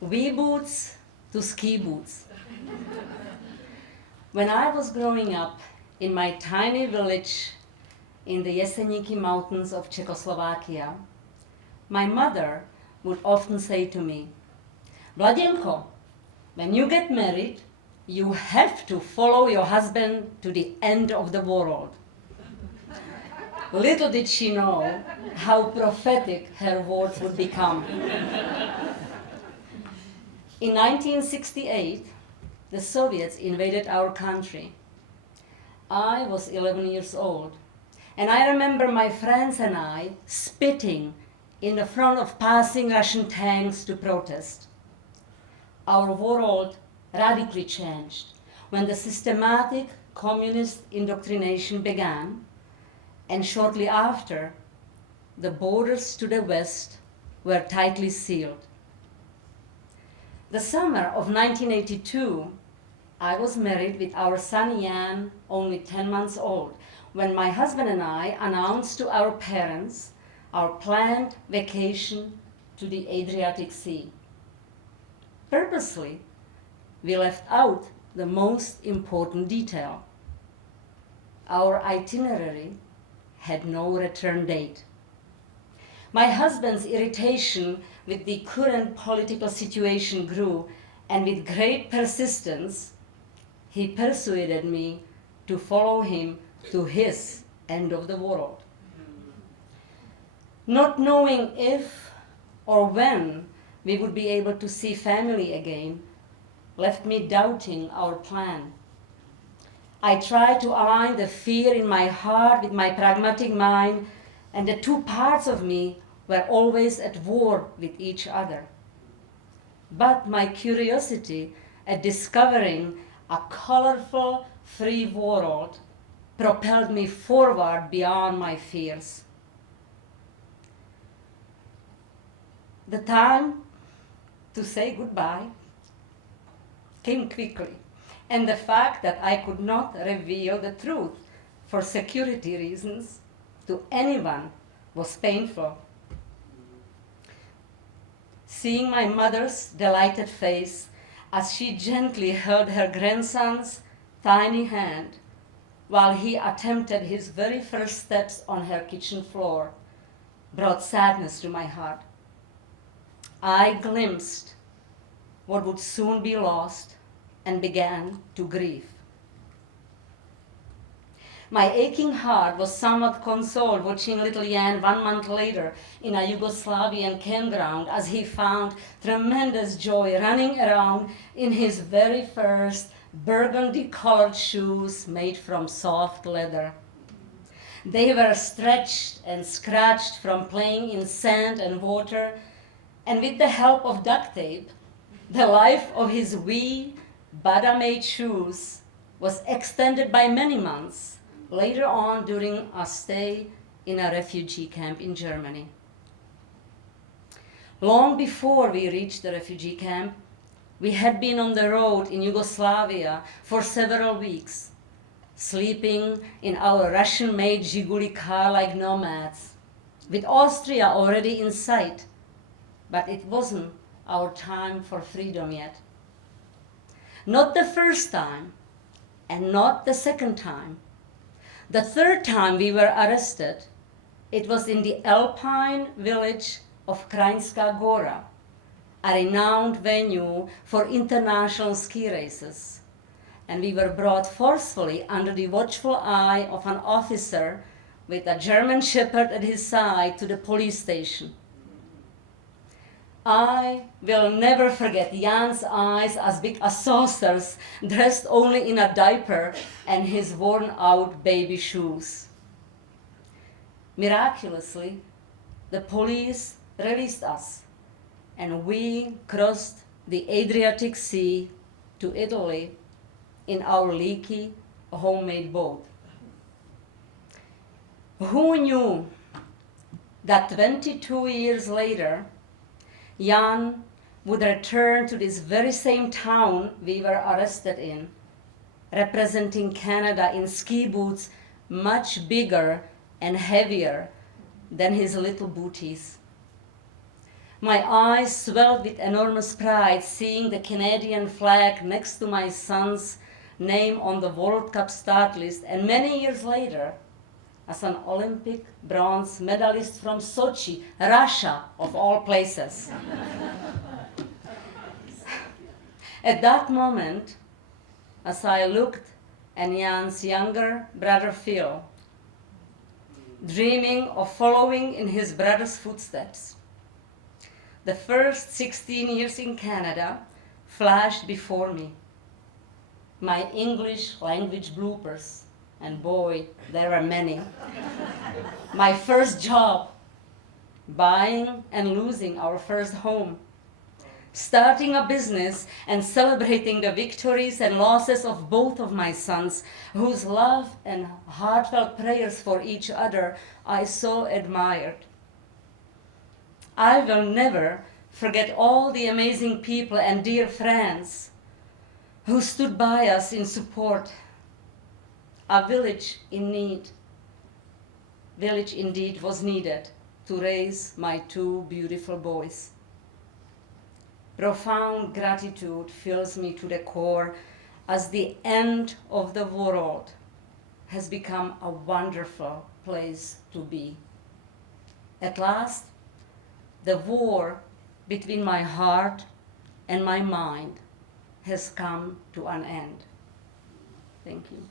wee boots to ski boots. When I was growing up in my tiny village in the Jeseniki mountains of Czechoslovakia, my mother would often say to me, Vladienko, when you get married, you have to follow your husband to the end of the world. Little did she know how prophetic her words would become. In 1968, the Soviets invaded our country. I was 11 years old, and I remember my friends and I spitting in the front of passing Russian tanks to protest. Our world radically changed when the systematic communist indoctrination began, and shortly after, the borders to the west were tightly sealed. The summer of 1982, I was married with our son Jan, only 10 months old, when my husband and I announced to our parents our planned vacation to the Adriatic Sea. Purposely, we left out the most important detail. Our itinerary had no return date. My husband's irritation with the current political situation grew, and with great persistence, he persuaded me to follow him to his end of the world. Not knowing if or when we would be able to see family again left me doubting our plan. I tried to align the fear in my heart with my pragmatic mind, and the two parts of me were always at war with each other. But my curiosity at discovering a colorful, free world propelled me forward beyond my fears. The time to say goodbye came quickly, and the fact that I could not reveal the truth for security reasons to anyone was painful. Seeing my mother's delighted face as she gently held her grandson's tiny hand while he attempted his very first steps on her kitchen floor brought sadness to my heart. I glimpsed what would soon be lost and began to grieve. My aching heart was somewhat consoled watching little Jan 1 month later in a Yugoslavian campground as he found tremendous joy running around in his very first burgundy-colored shoes made from soft leather. They were stretched and scratched from playing in sand and water, and with the help of duct tape, the life of his wee Bata-made shoes was extended by many months later on during a stay in a refugee camp in Germany. Long before we reached the refugee camp, we had been on the road in Yugoslavia for several weeks, sleeping in our Russian-made Zhiguli car like nomads, with Austria already in sight, but it wasn't our time for freedom yet. Not the first time, and not the second time. The third time we were arrested, it was in the alpine village of Krainska Gora, a renowned venue for international ski races. And we were brought forcefully under the watchful eye of an officer with a German shepherd at his side to the police station. I will never forget Jan's eyes as big as saucers, dressed only in a diaper and his worn-out baby shoes. Miraculously, the police released us, and we crossed the Adriatic Sea to Italy in our leaky, homemade boat. Who knew that 22 years later, Jan would return to this very same town we were arrested in, representing Canada in ski boots much bigger and heavier than his little booties. My eyes swelled with enormous pride seeing the Canadian flag next to my son's name on the World Cup start list, and many years later, as an Olympic bronze medalist from Sochi, Russia, of all places. At that moment, as I looked at Jan's younger brother Phil, dreaming of following in his brother's footsteps, the first 16 years in Canada flashed before me. My English language bloopers, and boy, there are many. My first job, buying and losing our first home, starting a business and celebrating the victories and losses of both of my sons, whose love and heartfelt prayers for each other I so admired. I will never forget all the amazing people and dear friends who stood by us in support. A village indeed was needed to raise my two beautiful boys. Profound gratitude fills me to the core as the end of the world has become a wonderful place to be. At last, the war between my heart and my mind has come to an end. Thank you.